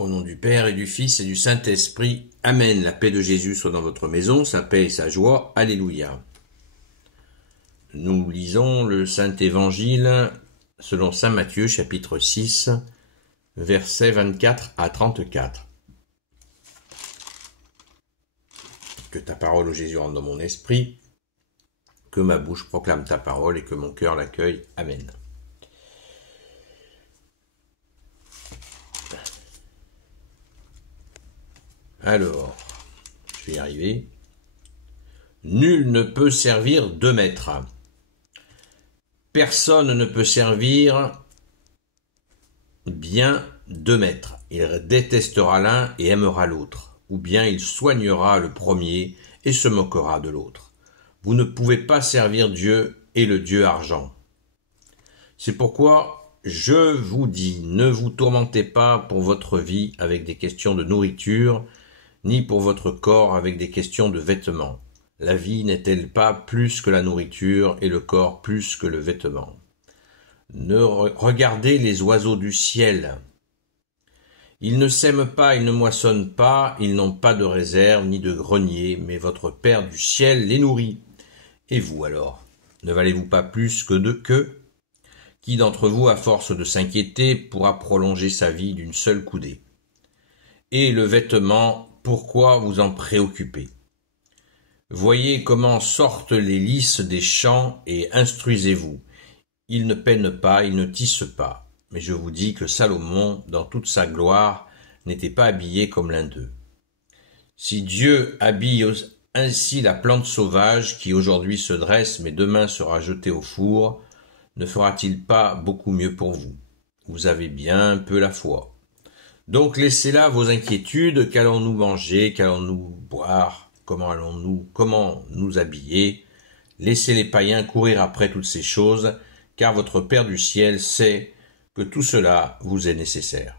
Au nom du Père et du Fils et du Saint-Esprit. Amen. La paix de Jésus soit dans votre maison, sa paix et sa joie. Alléluia. Nous lisons le Saint-Évangile selon saint Matthieu, chapitre 6, versets 24 à 34. Que ta parole, ô Jésus, rentre dans mon esprit, que ma bouche proclame ta parole et que mon cœur l'accueille. Amen. Alors, je vais y arriver. Nul ne peut servir deux maîtres. Personne ne peut servir bien deux maîtres. Il détestera l'un et aimera l'autre, ou bien il soignera le premier et se moquera de l'autre. Vous ne pouvez pas servir Dieu et le Dieu argent. C'est pourquoi je vous dis, ne vous tourmentez pas pour votre vie avec des questions de nourriture, ni pour votre corps avec des questions de vêtements. La vie n'est-elle pas plus que la nourriture et le corps plus que le vêtement? Regardez les oiseaux du ciel. Ils ne sèment pas, ils ne moissonnent pas, ils n'ont pas de réserve ni de grenier, mais votre Père du ciel les nourrit. Et vous alors, ne valez-vous pas plus que qui d'entre vous, à force de s'inquiéter, pourra prolonger sa vie d'une seule coudée? Et le vêtement, pourquoi vous en préoccupez? Voyez comment sortent les lys des champs et instruisez-vous. Ils ne peinent pas, ils ne tissent pas. Mais je vous dis que Salomon, dans toute sa gloire, n'était pas habillé comme l'un d'eux. Si Dieu habille ainsi la plante sauvage qui aujourd'hui se dresse mais demain sera jetée au four, ne fera-t-il pas beaucoup mieux pour vous? Vous avez bien peu la foi. Donc laissez là vos inquiétudes, qu'allons-nous manger, qu'allons-nous boire, comment nous habiller? Laissez les païens courir après toutes ces choses, car votre Père du ciel sait que tout cela vous est nécessaire.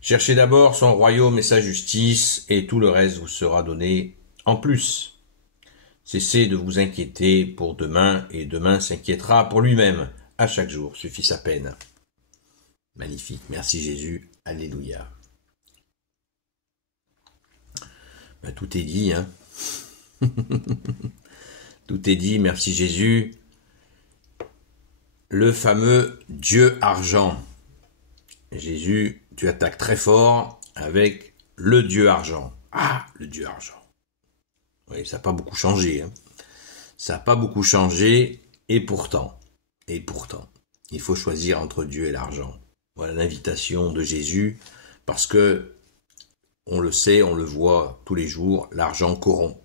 Cherchez d'abord son royaume et sa justice, et tout le reste vous sera donné en plus. Cessez de vous inquiéter pour demain, et demain s'inquiétera pour lui-même. À chaque jour suffit sa peine. Magnifique, merci Jésus. Alléluia. Tout est dit, hein. Tout est dit, merci Jésus. Le fameux Dieu argent. Jésus, tu attaques très fort avec le Dieu argent. Ah, le Dieu argent. Oui, ça n'a pas beaucoup changé, hein. Ça n'a pas beaucoup changé, et pourtant, il faut choisir entre Dieu et l'argent. Voilà l'invitation de Jésus, parce que, on le sait, on le voit tous les jours, l'argent corrompt.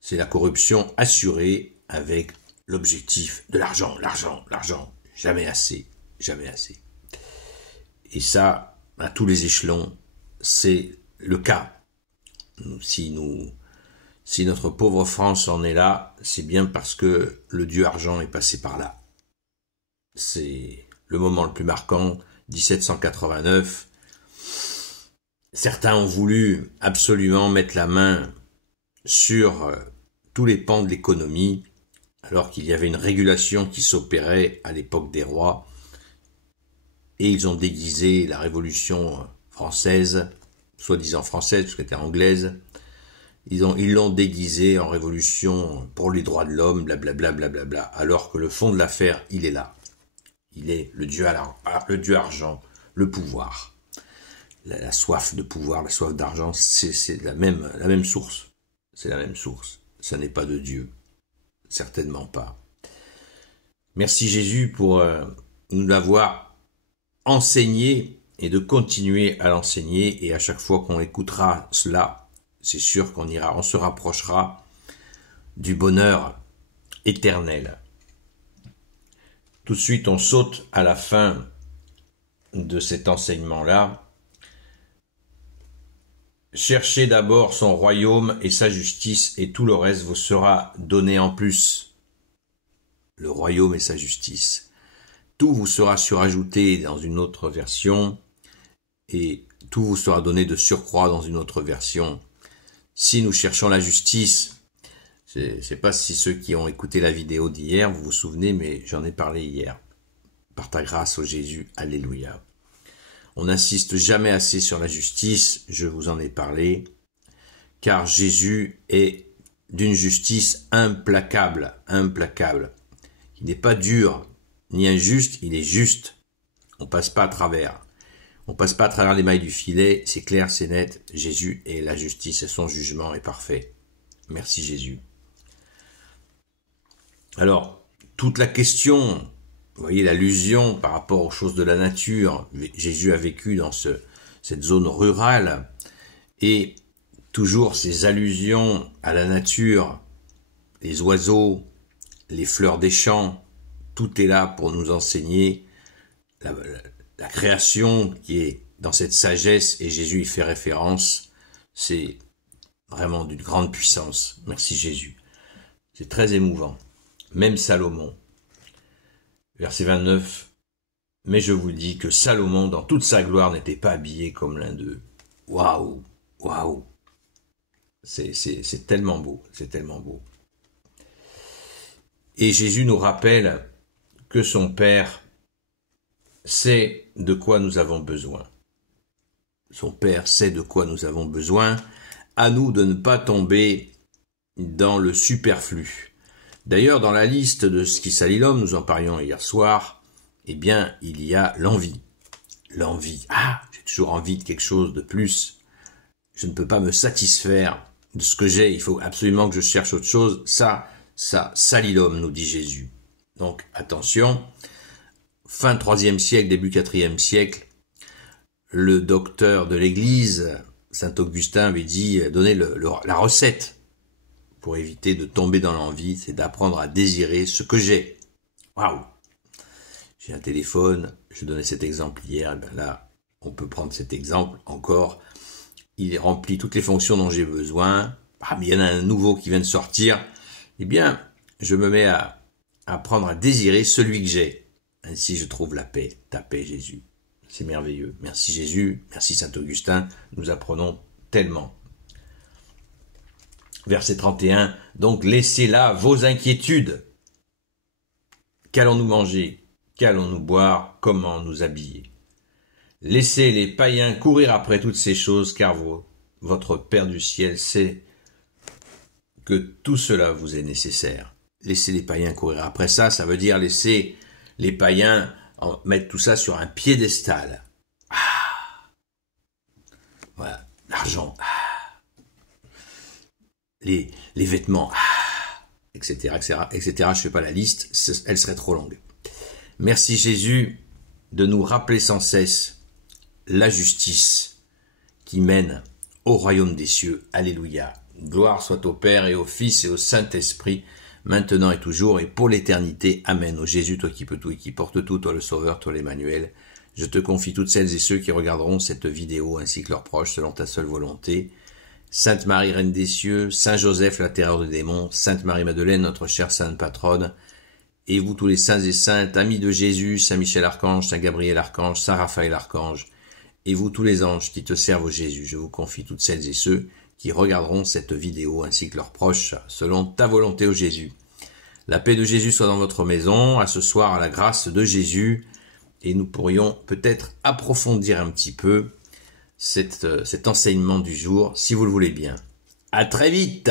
C'est la corruption assurée avec l'objectif de l'argent, jamais assez. Et ça, à tous les échelons, c'est le cas. Si notre pauvre France en est là, c'est bien parce que le Dieu argent est passé par là. C'est le moment le plus marquant, 1789. Certains ont voulu absolument mettre la main sur tous les pans de l'économie, alors qu'il y avait une régulation qui s'opérait à l'époque des rois, et ils ont déguisé la Révolution française, soi-disant française, parce qu'elle était anglaise, ils l'ont déguisé en révolution pour les droits de l'homme, blablabla, blablabla, alors que le fond de l'affaire, il est là. Il est le Dieu argent, le pouvoir. La soif de pouvoir, la soif d'argent, c'est la même source. C'est la même source. Ça n'est pas de Dieu. Certainement pas. Merci Jésus pour nous l'avoir enseigné et de continuer à l'enseigner. Et à chaque fois qu'on écoutera cela, c'est sûr on se rapprochera du bonheur éternel. Tout de suite, on saute à la fin de cet enseignement-là. Cherchez d'abord son royaume et sa justice, et tout le reste vous sera donné en plus. Le royaume et sa justice. Tout vous sera surajouté dans une autre version, et tout vous sera donné de surcroît dans une autre version. Si nous cherchons la justice, je ne sais pas si ceux qui ont écouté la vidéo d'hier, vous vous souvenez, mais j'en ai parlé hier. Par ta grâce, ô Jésus, alléluia. On n'insiste jamais assez sur la justice, je vous en ai parlé, car Jésus est d'une justice implacable, implacable. Il n'est pas dur ni injuste, il est juste. On passe pas à travers. On passe pas à travers les mailles du filet, c'est clair, c'est net. Jésus est la justice et son jugement est parfait. Merci Jésus. Alors, toute la question, vous voyez l'allusion par rapport aux choses de la nature. Jésus a vécu dans cette zone rurale et toujours ces allusions à la nature, les oiseaux, les fleurs des champs, tout est là pour nous enseigner la création qui est dans cette sagesse, et Jésus y fait référence, c'est vraiment d'une grande puissance. Merci Jésus. C'est très émouvant. Même Salomon, verset 29, « Mais je vous dis que Salomon, dans toute sa gloire, n'était pas habillé comme l'un d'eux. » Waouh, waouh. C'est tellement beau, c'est tellement beau. Et Jésus nous rappelle que son Père sait de quoi nous avons besoin. Son Père sait de quoi nous avons besoin. À nous de ne pas tomber dans le superflu. D'ailleurs, dans la liste de ce qui salit l'homme, nous en parlions hier soir, eh bien, il y a l'envie. L'envie. Ah, j'ai toujours envie de quelque chose de plus. Je ne peux pas me satisfaire de ce que j'ai. Il faut absolument que je cherche autre chose. Ça salit l'homme, nous dit Jésus. Donc, attention. Fin 3e siècle, début 4e siècle, le docteur de l'Église, saint Augustin, avait dit, donner la recette pour éviter de tomber dans l'envie, c'est d'apprendre à désirer ce que j'ai. Waouh! J'ai un téléphone, je donnais cet exemple hier, et bien là, on peut prendre cet exemple encore. Il remplit toutes les fonctions dont j'ai besoin. Ah, mais il y en a un nouveau qui vient de sortir. Eh bien, je me mets à apprendre à désirer celui que j'ai. Ainsi, je trouve la paix, ta paix, Jésus. C'est merveilleux. Merci Jésus, merci Saint Augustin, nous apprenons tellement. Verset 31, donc laissez là vos inquiétudes. Qu'allons-nous manger? Qu'allons-nous boire? Comment nous habiller? Laissez les païens courir après toutes ces choses, car votre Père du ciel sait que tout cela vous est nécessaire. Laissez les païens courir après ça, ça veut dire laisser les païens mettre tout ça sur un piédestal. Ah, voilà, l'argent. Ah, les vêtements. Ah, etc., etc., etc. Je fais pas la liste, elle serait trop longue. Merci Jésus de nous rappeler sans cesse la justice qui mène au royaume des cieux. Alléluia. Gloire soit au Père et au Fils et au Saint-Esprit, maintenant et toujours, et pour l'éternité. Amen. Ô Jésus, toi qui peux tout et qui porte tout, toi le Sauveur, toi l'Emmanuel, je te confie toutes celles et ceux qui regarderont cette vidéo, ainsi que leurs proches, selon ta seule volonté. Sainte Marie, Reine des cieux, Saint Joseph, la terreur des démons, Sainte Marie-Madeleine, notre chère Sainte Patronne, et vous tous les saints et saintes, amis de Jésus, Saint Michel Archange, Saint Gabriel Archange, Saint Raphaël Archange, et vous tous les anges qui te servent au Jésus, je vous confie toutes celles et ceux qui regarderont cette vidéo, ainsi que leurs proches, selon ta volonté, ô Jésus. La paix de Jésus soit dans votre maison, à ce soir, à la grâce de Jésus, et nous pourrions peut-être approfondir un petit peu cet enseignement du jour, si vous le voulez bien. À très vite!